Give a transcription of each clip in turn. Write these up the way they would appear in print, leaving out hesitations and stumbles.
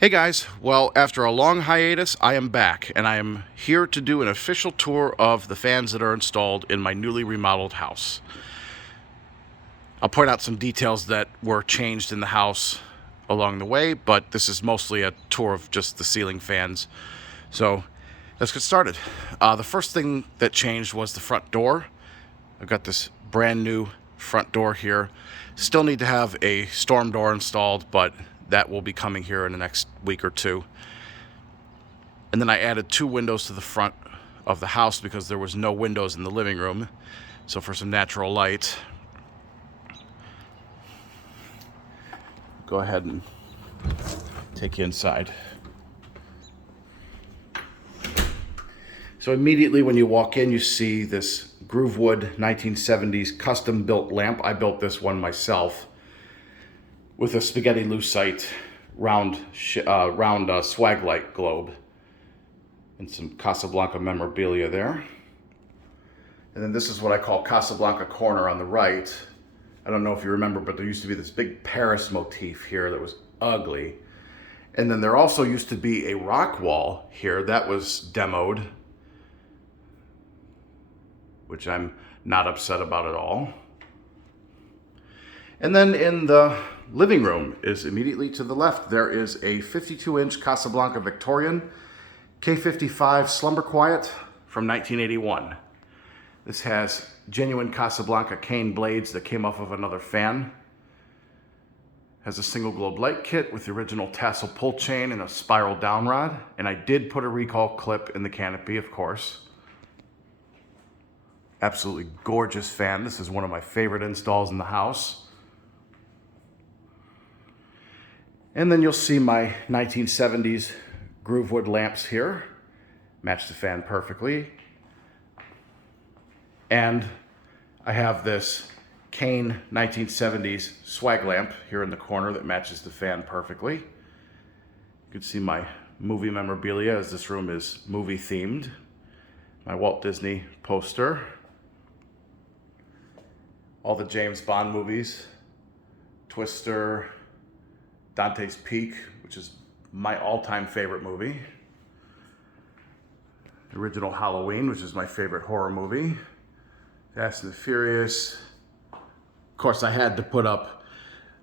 Hey guys, well, after a long hiatus, I am back, and I am here to do an official tour of the fans that are installed in my newly remodeled house. I'll point out some details that were changed in the house along the way, but this is mostly a tour of just the ceiling fans. So let's get started. The first thing that changed was the front door. I've got this brand new front door here. Still need to have a storm door installed, but that will be coming here in the next week or two. And then I added 2 windows to the front of the house because there was no windows in the living room. So for some natural light, go ahead and take you inside. So immediately when you walk in, you see this Groovewood 1970s custom built lamp. I built this one myself with a spaghetti lucite round swag light globe and some Casablanca memorabilia there. And then this is what I call Casablanca corner on the right. I don't know if you remember, but there used to be this big Paris motif here that was ugly. And then there also used to be a rock wall here that was demoed, which I'm not upset about at all. And then in the living room is immediately to the left. There is a 52-inch Casablanca Victorian K55 Slumber Quiet from 1981. This has genuine Casablanca cane blades that came off of another fan. Has a single globe light kit with the original tassel pull chain and a spiral down rod. And I did put a recall clip in the canopy, of course. Absolutely gorgeous fan. This is one of my favorite installs in the house. And then you'll see my 1970s Groovewood lamps here. Match the fan perfectly. And I have this cane 1970s swag lamp here in the corner that matches the fan perfectly. You can see my movie memorabilia as this room is movie themed. My Walt Disney poster. All the James Bond movies. Twister, Dante's Peak, which is my all-time favorite movie. The original Halloween, which is my favorite horror movie. Fast and the Furious. Of course, I had to put up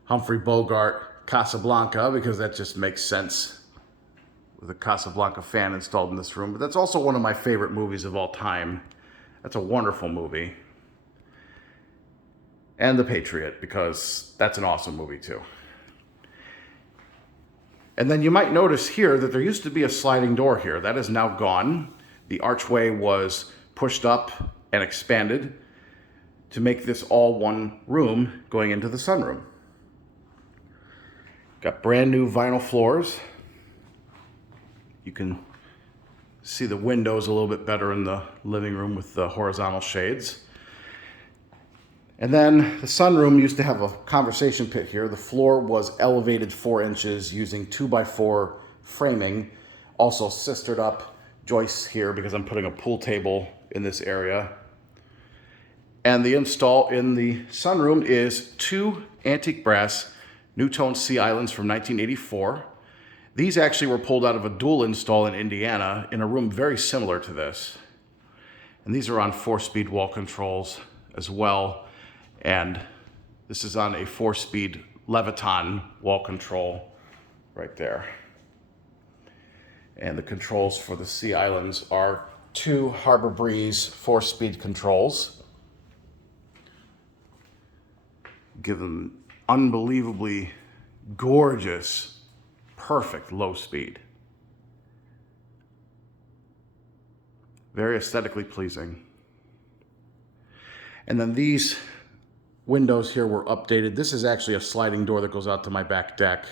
Humphrey Bogart Casablanca because that just makes sense with a Casablanca fan installed in this room. But that's also one of my favorite movies of all time. That's a wonderful movie. And The Patriot, because that's an awesome movie too. And then you might notice here that there used to be a sliding door here. That is now gone. The archway was pushed up and expanded to make this all one room going into the sunroom. Got brand new vinyl floors. You can see the windows a little bit better in the living room with the horizontal shades. And then the sunroom used to have a conversation pit here. The floor was elevated 4 inches using 2x4 framing. Also sistered up joists here because I'm putting a pool table in this area. And the install in the sunroom is 2 antique brass Newtone Sea Islands from 1984. These actually were pulled out of a dual install in Indiana in a room very similar to this. And these are on 4-speed wall controls as well. And this is on a 4-speed Leviton wall control right there. And the controls for the Sea Islands are 2 Harbor Breeze 4-speed controls. Give them unbelievably gorgeous, perfect low speed. Very aesthetically pleasing. And then these windows here were updated. This is actually a sliding door that goes out to my back deck.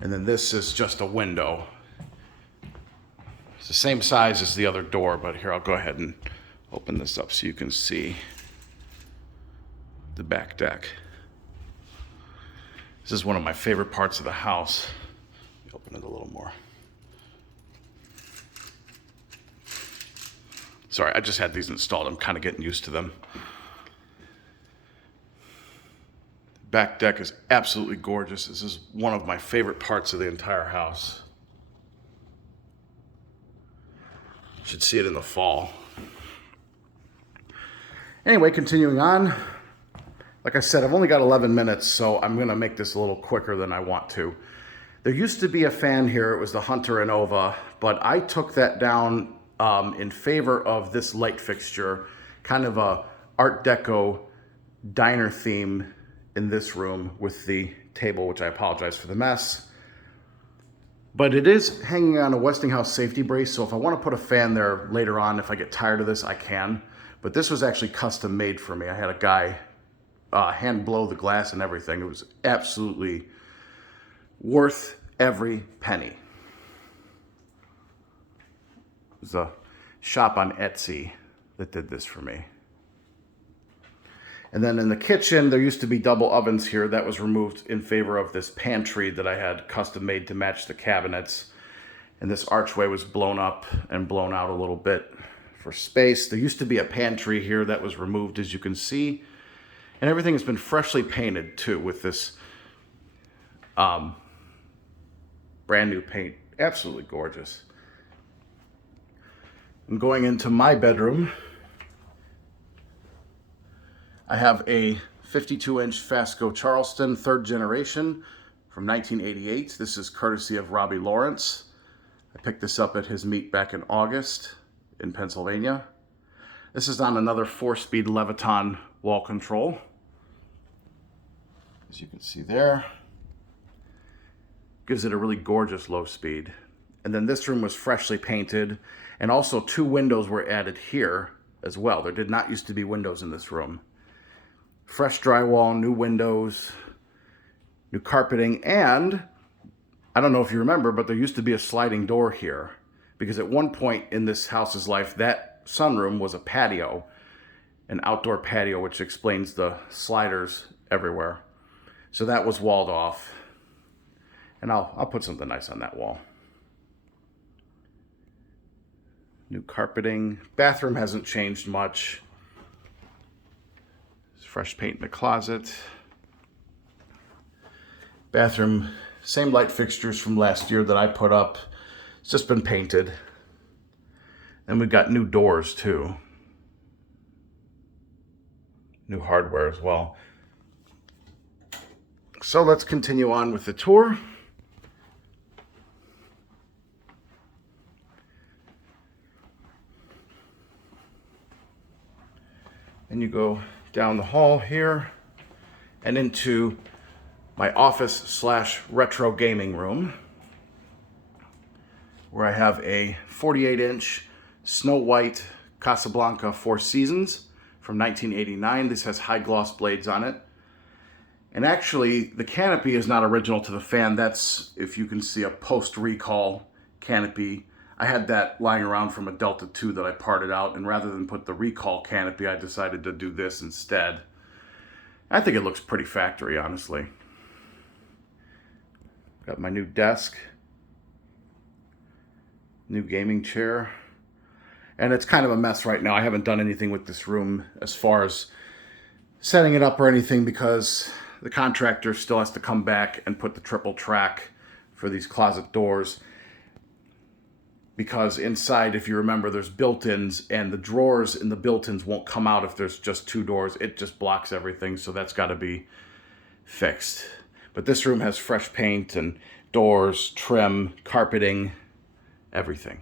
And then this is just a window. It's the same size as the other door, but here I'll go ahead and open this up so you can see the back deck. This is one of my favorite parts of the house. Let me open it a little more. Sorry, I just had these installed. I'm kind of getting used to them. Back deck is absolutely gorgeous. This is one of my favorite parts of the entire house. You should see it in the fall. Anyway, continuing on. Like I said, I've only got 11 minutes, so I'm gonna make this a little quicker than I want to. There used to be a fan here, it was the Hunter Innova, but I took that down in favor of this light fixture, kind of a Art Deco diner theme in this room with the table, which I apologize for the mess. But it is hanging on a Westinghouse safety brace, so if I want to put a fan there later on, if I get tired of this, I can. But this was actually custom made for me. I had a guy hand blow the glass and everything. It was absolutely worth every penny. It was a shop on Etsy that did this for me. And then in the kitchen, there used to be double ovens here. That was removed in favor of this pantry that I had custom made to match the cabinets. And this archway was blown up and blown out a little bit for space. There used to be a pantry here that was removed, as you can see. And everything has been freshly painted too with this brand new paint. Absolutely gorgeous. I'm going into my bedroom. I have a 52-inch Fasco Charleston, 3rd generation from 1988. This is courtesy of Robbie Lawrence. I picked this up at his meet back in August in Pennsylvania. This is on another 4-speed Leviton wall control. As you can see there. Gives it a really gorgeous low speed. And then this room was freshly painted, and also 2 windows were added here as well. There did not used to be windows in this room. Fresh drywall, new windows, new carpeting, and I don't know if you remember, but there used to be a sliding door here because at one point in this house's life, that sunroom was a patio, an outdoor patio, which explains the sliders everywhere. So that was walled off, and I'll put something nice on that wall. New carpeting. Bathroom hasn't changed much. Fresh paint in the closet. Bathroom, same light fixtures from last year that I put up. It's just been painted. And we've got new doors too. New hardware as well. So let's continue on with the tour. And you go down the hall here and into my office / retro gaming room, where I have a 48-inch Snow White Casablanca 4 Seasons from 1989. This has high gloss blades on it. And actually, the canopy is not original to the fan. That's, if you can see, a post-recall canopy. I had that lying around from a Delta 2 that I parted out, and rather than put the recall canopy, I decided to do this instead. I think it looks pretty factory, honestly. Got my new desk, new gaming chair, and it's kind of a mess right now. I haven't done anything with this room as far as setting it up or anything because the contractor still has to come back and put the triple track for these closet doors. Because inside, if you remember, there's built-ins, and the drawers in the built-ins won't come out if there's just 2 doors. It just blocks everything, so that's got to be fixed. But this room has fresh paint and doors, trim, carpeting, everything.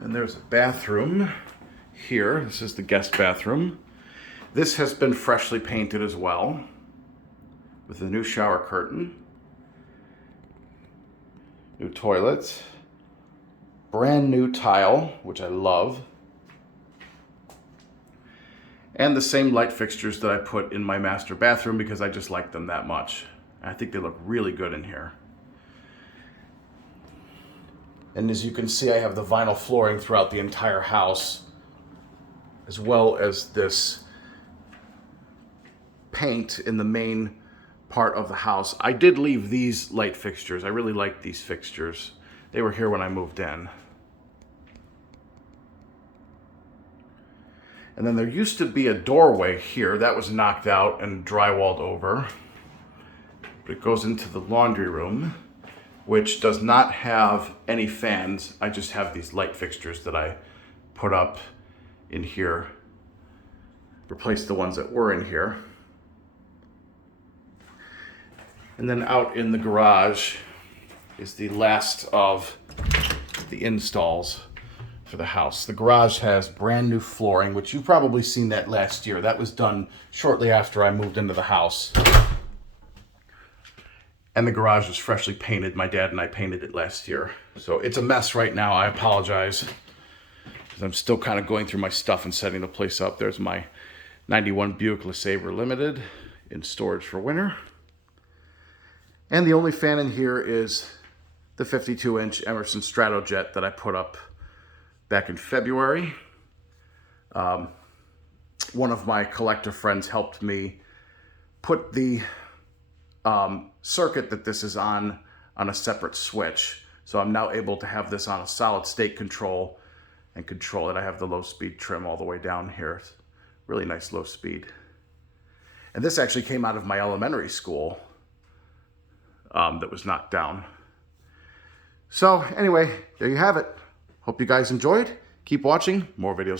And there's a bathroom here. This is the guest bathroom. This has been freshly painted as well with a new shower curtain. New toilet, brand new tile, which I love, and the same light fixtures that I put in my master bathroom because I just like them that much. I think they look really good in here. And as you can see, I have the vinyl flooring throughout the entire house, as well as this paint in the main part of the house. I did leave these light fixtures. I really like these fixtures. They were here when I moved in. And then there used to be a doorway here. That was knocked out and drywalled over. But it goes into the laundry room, which does not have any fans. I just have these light fixtures that I put up in here. Replaced the ones that were in here. And then out in the garage is the last of the installs for the house. The garage has brand new flooring, which you've probably seen that last year. That was done shortly after I moved into the house. And the garage was freshly painted. My dad and I painted it last year. So it's a mess right now. I apologize, because I'm still kind of going through my stuff and setting the place up. There's my 91 Buick LeSabre Limited in storage for winter. And the only fan in here is the 52-inch Emerson Stratojet that I put up back in February. One of my collector friends helped me put the circuit that this is on a separate switch. So I'm now able to have this on a solid state control and control it. I have the low speed trim all the way down here. Really nice low speed. And this actually came out of my elementary school that was knocked down. So anyway, there you have it. Hope you guys enjoyed. Keep watching, more videos.